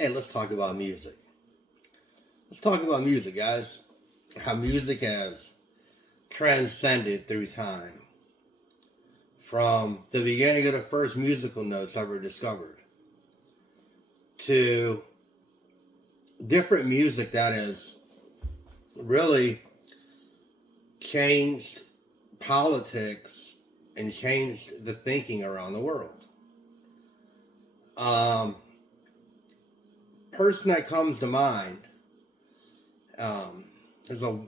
Hey, let's talk about music. Let's talk about music, guys. How music has transcended through time. From the beginning of the first musical notes ever discovered to different music that has really changed politics and changed the thinking around the world. Um, Person that comes to mind um, is a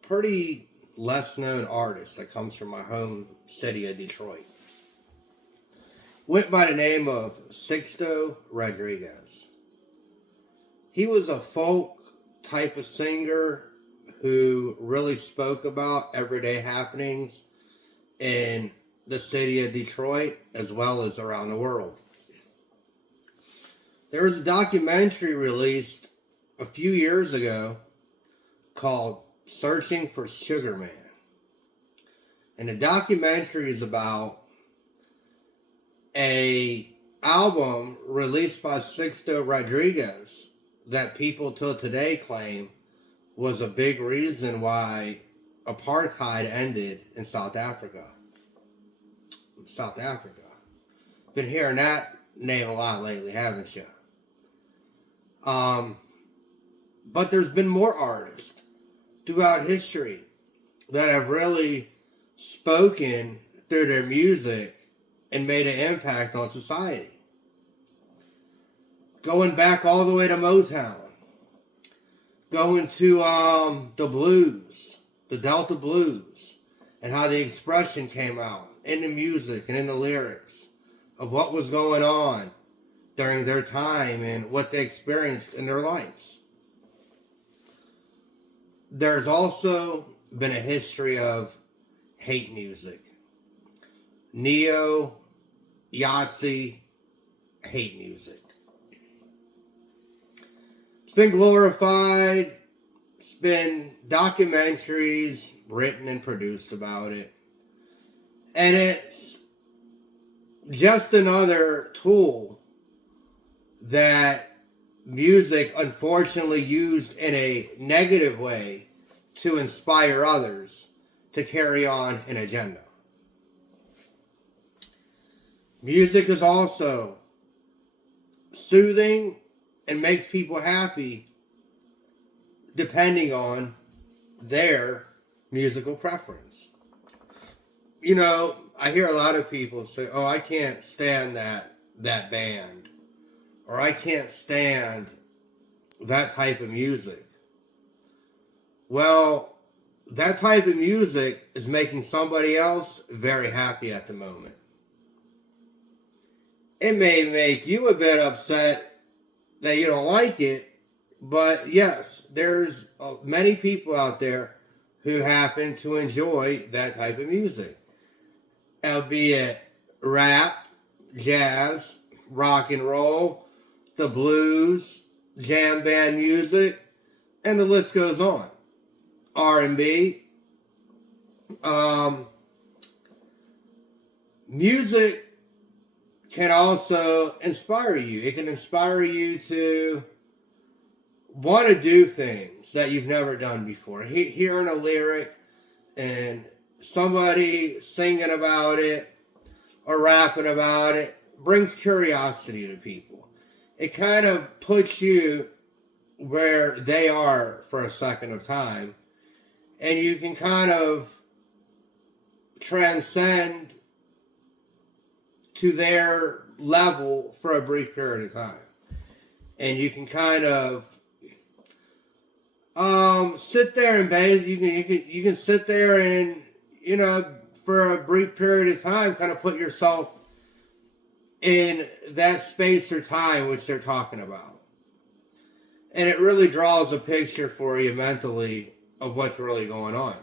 pretty less known artist that comes from my home city of Detroit. Went by the name of Sixto Rodriguez. He was a folk type of singer who really spoke about everyday happenings in the city of Detroit as well as around the world. There was a documentary released a few years ago called Searching for Sugar Man. And the documentary is about a album released by Sixto Rodriguez that people till today claim was a big reason why apartheid ended in South Africa. South Africa. Been hearing that name a lot lately, haven't you? But there's been more artists throughout history that have really spoken through their music and made an impact on society. Going back all the way to Motown, going to the blues, the Delta blues, and how the expression came out in the music and in the lyrics of what was going on during their time and what they experienced in their lives. There's also been a history of hate music. Neo, Yahtzee, hate music. It's been glorified. It's been documentaries written and produced about it. And it's just another tool that music unfortunately used in a negative way to inspire others to carry on an agenda. Music is also soothing and makes people happy depending on their musical preference. You know, I hear a lot of people say, "Oh, I can't stand that band," or "I can't stand that type of music." Well, that type of music is making somebody else very happy at the moment. It may make you a bit upset that you don't like it, but yes, there's many people out there who happen to enjoy that type of music, albeit rap, jazz, rock and roll, the blues, jam band music, and the list goes on. R&B. Music can also inspire you. It can inspire you to want to do things that you've never done before. Hearing a lyric and somebody singing about it or rapping about it brings curiosity to people. It kind of puts you where they are for a second of time, and you can kind of transcend to their level for a brief period of time. And you can kind of sit there and bathe. You can sit there and, you know, for a brief period of time, kind of put yourself in that space or time which they're talking about. And it really draws a picture for you mentally of what's really going on.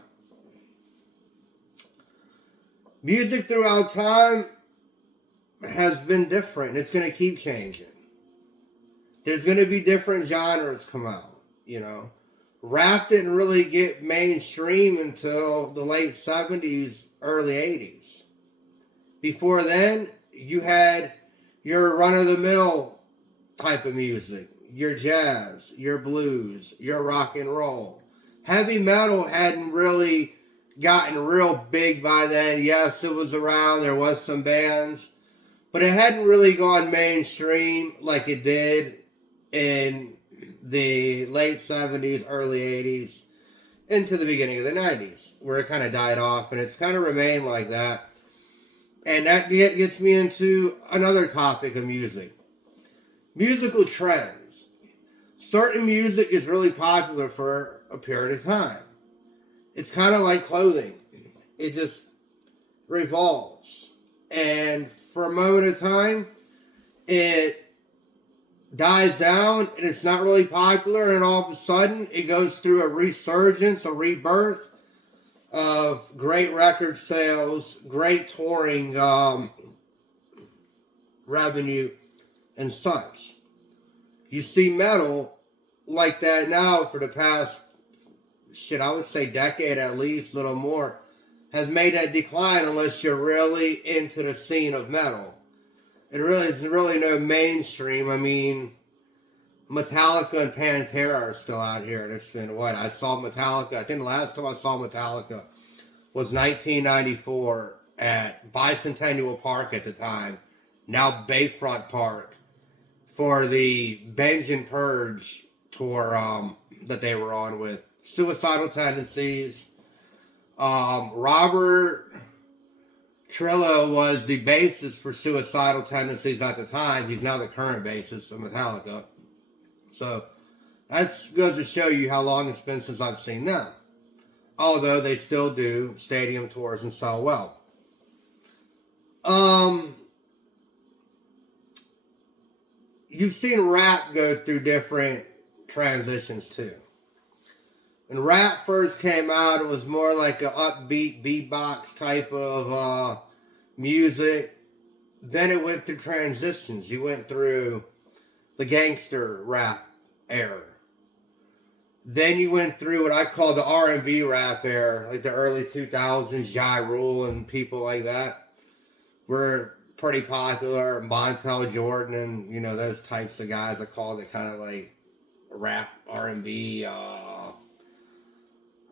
Music throughout time has been different. It's going to keep changing. There's going to be different genres come out, you know. Rap didn't really get mainstream until the late 70s, early 80s. Before then, you had your run-of-the-mill type of music, your jazz, your blues, your rock and roll. Heavy metal hadn't really gotten real big by then. Yes, it was around. There was some bands, but it hadn't really gone mainstream like it did in the late 70s, early 80s, into the beginning of the 90s, where it kind of died off, and it's kind of remained like that. And that gets me into another topic of music. Musical trends. Certain music is really popular for a period of time. It's kind of like clothing. It just revolves. And for a moment of time, it dies down and it's not really popular, and all of a sudden it goes through a resurgence, a rebirth of great record sales, great touring revenue, and such. You see metal like that now for the past, I would say decade at least, a little more, has made that decline unless you're really into the scene of metal. It really is really no mainstream. I mean, Metallica and Pantera are still out here, and it's been what? I saw Metallica, I think the last time I saw Metallica was 1994 at Bicentennial Park at the time, now Bayfront Park, for the Binge and Purge tour that they were on with Suicidal Tendencies. Robert Trujillo was the bassist for Suicidal Tendencies at the time. He's now the current bassist of Metallica. So that goes to show you how long it's been since I've seen them. Although they still do stadium tours and sell well. You've seen rap go through different transitions too. When rap first came out, it was more like an upbeat beatbox type of music. Then it went through transitions. You went through the gangster rap era. Then you went through what I call the R&B rap era, like the early 2000s, Ja Rule and people like that were pretty popular. Montel Jordan and, you know, those types of guys. I call it kind of like rap R&B.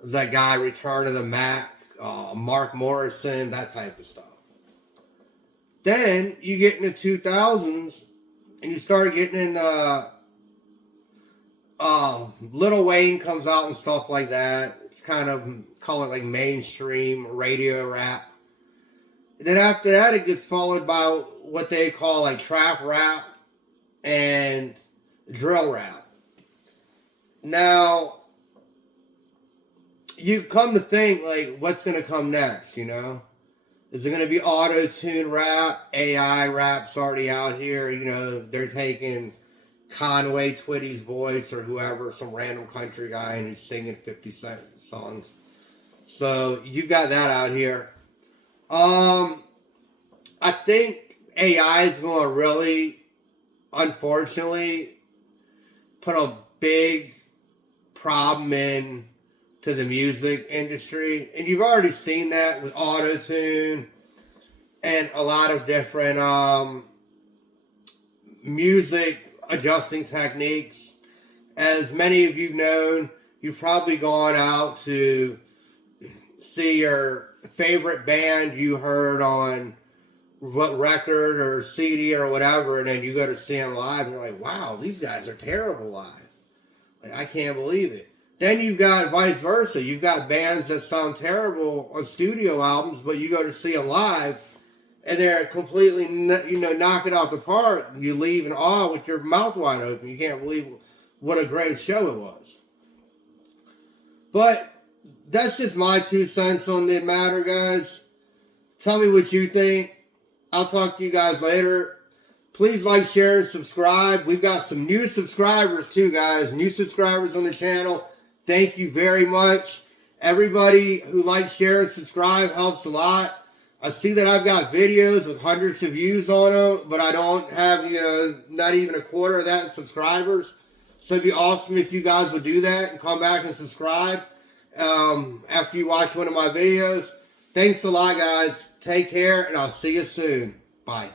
That guy, Return of the Mac, Mark Morrison, that type of stuff. Then you get in the 2000s and you start getting in Lil Wayne comes out and stuff like that. It's kind of, call it like mainstream radio rap. And then after that, it gets followed by what they call like trap rap and drill rap. Now, you come to think, like, what's going to come next, you know? Is it going to be auto-tune rap? AI rap's already out here. You know, they're taking Conway Twitty's voice or whoever, some random country guy, and he's singing 50 Cent songs. So, you got that out here. I think AI is going to really, unfortunately, put a big problem in to the music industry, and you've already seen that with auto-tune and a lot of different music adjusting techniques. As many of you've known, you've probably gone out to see your favorite band you heard on what record or CD or whatever, and then you go to see them live and you're like, wow, these guys are terrible live. Like, I can't believe it. Then you've got vice versa. You've got bands that sound terrible on studio albums, but you go to see them live, and they're completely, knock it out the park. You leave in awe with your mouth wide open. You can't believe what a great show it was. But that's just my 2 cents on the matter, guys. Tell me what you think. I'll talk to you guys later. Please like, share, and subscribe. We've got some new subscribers too, guys. New subscribers on the channel. Thank you very much. Everybody who likes, share, and subscribe helps a lot. I see that I've got videos with hundreds of views on them, but I don't have, not even a quarter of that in subscribers. So it'd be awesome if you guys would do that and come back and subscribe after you watch one of my videos. Thanks a lot, guys. Take care, and I'll see you soon. Bye.